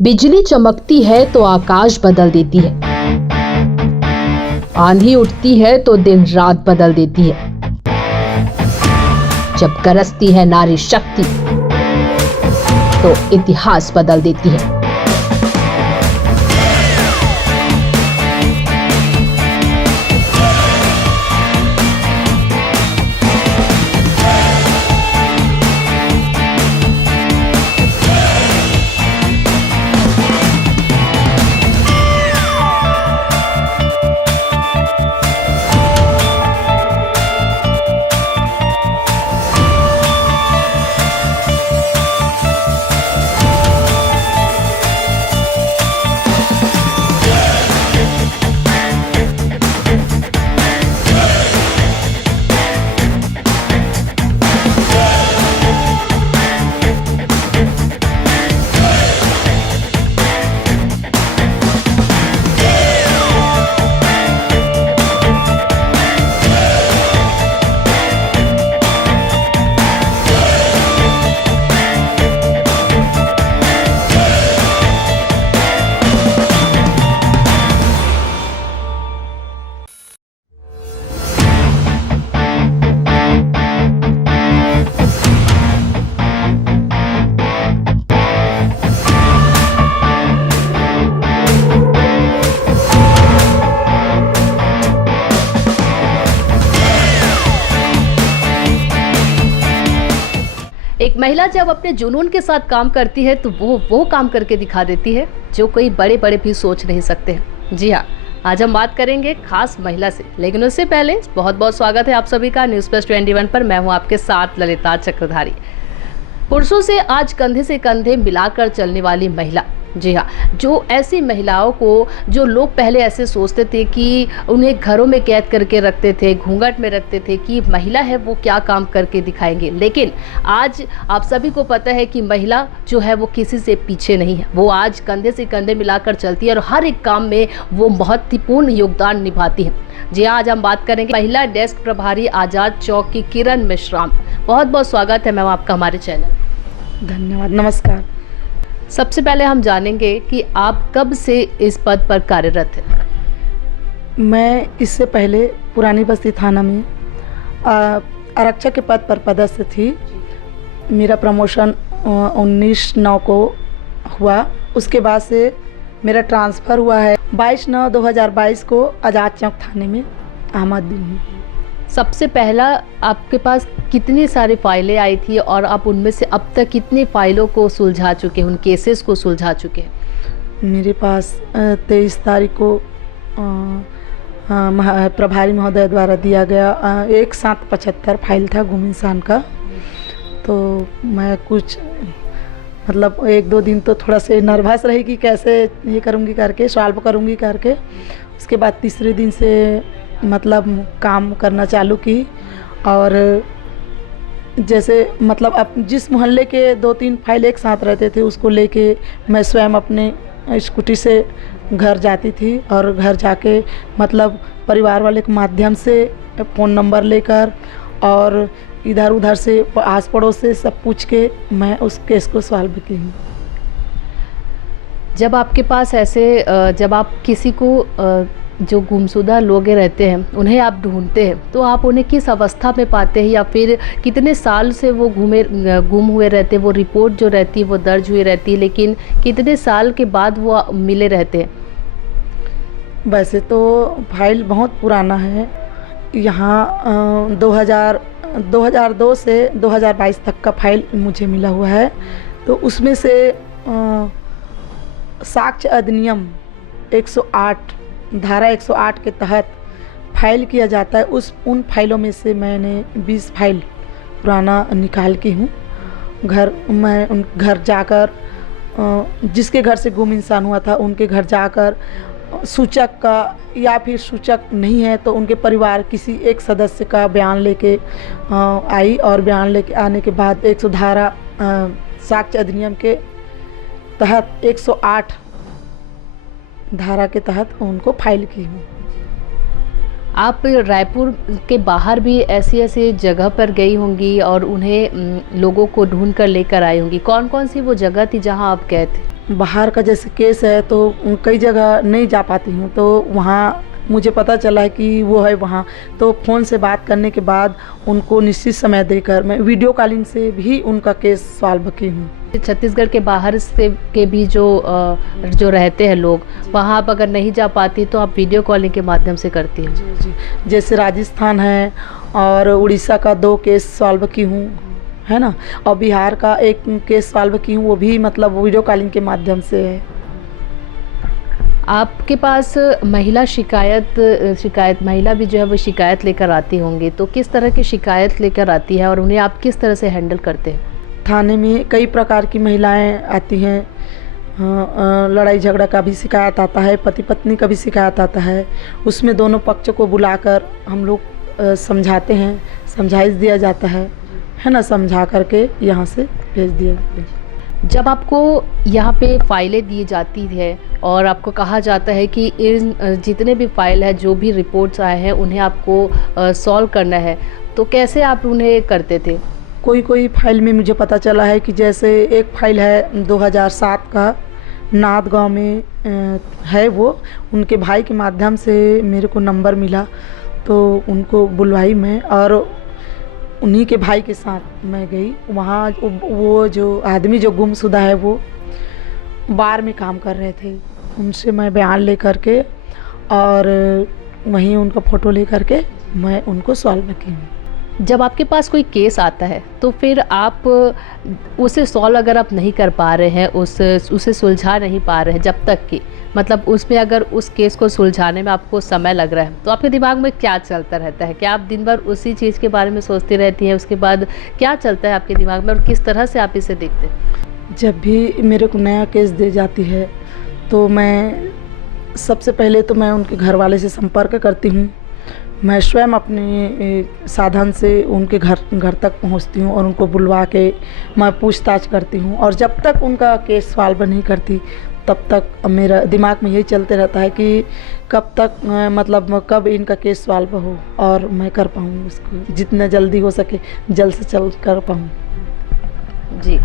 बिजली चमकती है तो आकाश बदल देती है, आंधी उठती है तो दिन रात बदल देती है। जब गरजती है नारी शक्ति तो इतिहास बदल देती है। एक महिला जब अपने जुनून के साथ काम करती है तो वो काम करके दिखा देती है जो कोई बड़े बड़े भी सोच नहीं सकते हैं। जी हाँ, आज हम बात करेंगे खास महिला से, लेकिन उससे पहले बहुत बहुत स्वागत है आप सभी का न्यूज़ प्लस 21 पर। मैं हूँ आपके साथ ललिता चक्रधारी। पुरुषों से आज कंधे से कंधे मिलाकर चलने वाली महिला, जी हाँ, जो ऐसी महिलाओं को जो लोग पहले ऐसे सोचते थे कि उन्हें घरों में कैद करके रखते थे, घूंघट में रखते थे कि महिला है वो क्या काम करके दिखाएंगे, लेकिन आज आप सभी को पता है कि महिला जो है वो किसी से पीछे नहीं है। वो आज कंधे से कंधे मिलाकर चलती है और हर एक काम में वो महत्वपूर्ण योगदान निभाती है। जी हाँ, आज हम बात करेंगे महिला डेस्क प्रभारी आज़ाद चौक की किरण मिश्राम। बहुत बहुत स्वागत है मैम आपका हमारे चैनल। धन्यवाद, नमस्कार। सबसे पहले हम जानेंगे कि आप कब से इस पद पर कार्यरत हैं? मैं इससे पहले पुरानी बस्ती थाना में आरक्षक के पद पर पदस्थ थी। मेरा प्रमोशन 19/9 को हुआ। उसके बाद से मेरा ट्रांसफ़र हुआ है 22/9/2022 को आज़ाद चौक थाने में अहमददिन। सबसे पहला आपके पास कितनी सारी फाइलें आई थी और आप उनमें से अब तक कितनी फाइलों को सुलझा चुके हैं, उन केसेस को सुलझा चुके हैं? मेरे पास 23 तारीख को प्रभारी महोदय द्वारा दिया गया एक साथ 75 फाइल था गुम इंसान का। तो मैं कुछ मतलब 1-2 दिन तो थोड़ा से नर्वस रही कि कैसे ये करूँगी करके, सॉल्व करूँगी करके। उसके बाद तीसरे दिन से मतलब काम करना चालू की। और जैसे मतलब अब जिस मोहल्ले के 2-3 फाइल एक साथ रहते थे उसको लेके मैं स्वयं अपने स्कूटी से घर जाती थी और घर जाके मतलब परिवार वाले के माध्यम से फ़ोन नंबर लेकर और इधर उधर से आस पड़ोस से सब पूछ के मैं उस केस को सॉल्व की हूँ। जब आपके पास ऐसे जब आप किसी को जो गुमशुदा लोग रहते हैं उन्हें आप ढूंढते हैं तो आप उन्हें किस अवस्था में पाते हैं या फिर कितने साल से वो गुम हुए रहते हैं? वो रिपोर्ट जो रहती है वो दर्ज हुई रहती है, लेकिन कितने साल के बाद वो मिले रहते हैं? वैसे तो फाइल बहुत पुराना है। यहाँ 2002 से 2022 तक का फाइल मुझे मिला हुआ है। तो उसमें से साक्ष्य अधिनियम 108 धारा 108 के तहत फाइल किया जाता है। उन फाइलों में से मैंने 20 फाइल पुराना निकाल की हूँ। मैं घर जाकर जिसके घर से गुम इंसान हुआ था उनके घर जाकर सूचक का या फिर सूचक नहीं है तो उनके परिवार किसी एक सदस्य का बयान लेके आई और बयान लेके आने के बाद 100 धारा साक्ष्य अधिनियम के तहत 108 धारा के तहत उनको फाइल की हूँ। आप रायपुर के बाहर भी ऐसी ऐसी जगह पर गई होंगी और उन्हें लोगों को ढूंढ कर लेकर आई होंगी। कौन कौन सी वो जगह थी जहां आप गए थे? बाहर का जैसे केस है तो कई जगह नहीं जा पाती हूँ, तो वहाँ मुझे पता चला है कि वो है वहाँ, तो फ़ोन से बात करने के बाद उनको निश्चित समय देकर मैं वीडियो कॉलिंग से भी उनका केस सॉल्व की हूँ। छत्तीसगढ़ के बाहर से के भी जो रहते हैं लोग, वहाँ आप अगर नहीं जा पाती तो आप वीडियो कॉलिंग के माध्यम से करती हैं? जी जी, जैसे राजस्थान है और उड़ीसा का 2 केस सॉल्व की हूँ, है ना, और बिहार का 1 केस सॉल्व की हूँ, वो भी मतलब वीडियो कॉलिंग के माध्यम से है। आपके पास महिला महिला भी जो है वो शिकायत लेकर आती होंगी, तो किस तरह की शिकायत लेकर आती है और उन्हें आप किस तरह से हैंडल करते हैं? थाने में कई प्रकार की महिलाएं आती हैं, लड़ाई झगड़ा का भी शिकायत आता है, पति पत्नी का भी शिकायत आता है, उसमें दोनों पक्षों को बुलाकर हम लोग समझाते हैं, समझाइश दिया जाता है ना, समझा करके यहाँ से भेज दिया जाता है। जब आपको यहाँ पे फाइलें दी जाती है और आपको कहा जाता है कि इन जितने भी फाइल है, जो भी रिपोर्ट्स आए हैं उन्हें आपको सॉल्व करना है, तो कैसे आप उन्हें करते थे? कोई फाइल में मुझे पता चला है कि जैसे एक फाइल है 2007 का, नाद गांव में है वो, उनके भाई के माध्यम से मेरे को नंबर मिला, तो उनको बुलवाई मैं और उन्हीं के भाई के साथ मैं गई वहाँ। वो जो आदमी जो गुमशुदा है वो बार में काम कर रहे थे, उनसे मैं बयान ले करके और वहीं उनका फ़ोटो ले करके मैं उनको सॉल्व की हूँ। जब आपके पास कोई केस आता है तो फिर आप उसे सॉल्व अगर आप नहीं कर पा रहे हैं, उसे सुलझा नहीं पा रहे हैं, जब तक कि मतलब उसमें अगर उस केस को सुलझाने में आपको समय लग रहा है, तो आपके दिमाग में क्या चलता रहता है? क्या आप दिन भर उसी चीज़ के बारे में सोचती रहती हैं? उसके बाद क्या चलता है आपके दिमाग में और किस तरह से आप इसे देखते हैं? जब भी मेरे को नया केस दे जाती है तो मैं सबसे पहले तो मैं उनके घर वाले से संपर्क करती हूँ। मैं स्वयं अपने साधन से उनके घर तक पहुंचती हूं और उनको बुलवा के मैं पूछताछ करती हूं, और जब तक उनका केस सॉल्व नहीं करती तब तक मेरा दिमाग में यही चलते रहता है कि कब तक मतलब कब इनका केस सॉल्व हो और मैं कर पाऊँ उसको, जितना जल्दी हो सके जल्द से जल्द कर पाऊँ। जी,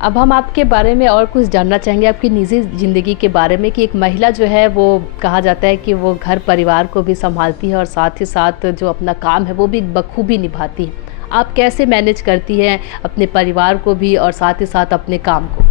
अब हम आपके बारे में और कुछ जानना चाहेंगे, आपकी निजी ज़िंदगी के बारे में, कि एक महिला जो है वो कहा जाता है कि वो घर परिवार को भी संभालती है और साथ ही साथ जो अपना काम है वो भी बखूबी निभाती है। आप कैसे मैनेज करती हैं अपने परिवार को भी और साथ ही साथ अपने काम को?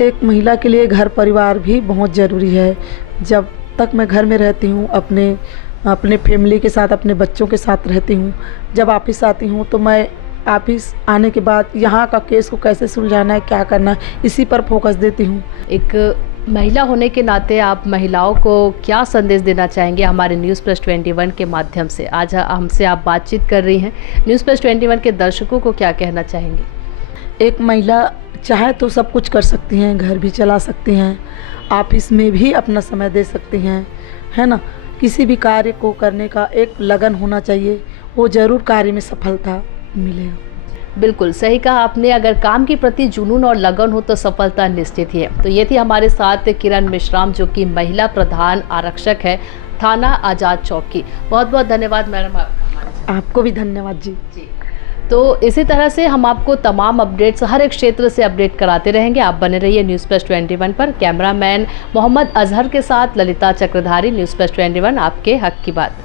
एक महिला के लिए घर परिवार भी बहुत ज़रूरी है। जब तक मैं घर में रहती हूँ अपने फैमिली के साथ, अपने बच्चों के साथ रहती हूँ, जब ऑफिस आती हूँ तो मैं ऑफिस आने के बाद यहाँ का केस को कैसे सुलझाना है, क्या करना है, इसी पर फोकस देती हूँ। एक महिला होने के नाते आप महिलाओं को क्या संदेश देना चाहेंगे हमारे न्यूज़ प्लस 21 के माध्यम से? आज हमसे आप बातचीत कर रही हैं, न्यूज़ प्लस 21 के दर्शकों को क्या कहना चाहेंगे? एक महिला चाहे तो सब कुछ कर सकती हैं, घर भी चला सकती हैं, ऑफिस में भी अपना समय दे सकती हैं, है ना। किसी भी कार्य को करने का एक लगन होना चाहिए, वो ज़रूर कार्य में सफलता मिलेगा। बिल्कुल सही कहा आपने, अगर काम के प्रति जुनून और लगन हो तो सफलता निश्चित ही है। तो ये थी हमारे साथ किरण मेश्राम, जो कि महिला प्रधान आरक्षक है थाना आज़ाद चौक की। बहुत बहुत धन्यवाद मैडम आपका। आपको भी धन्यवाद जी। तो इसी तरह से हम आपको तमाम अपडेट्स हर एक क्षेत्र से अपडेट कराते रहेंगे। आप बने रहिए न्यूज़ प्लस 21 पर। कैमरामैन मोहम्मद अजहर के साथ ललिता चक्रधारी, न्यूज़ प्लस 21, आपके हक की बात।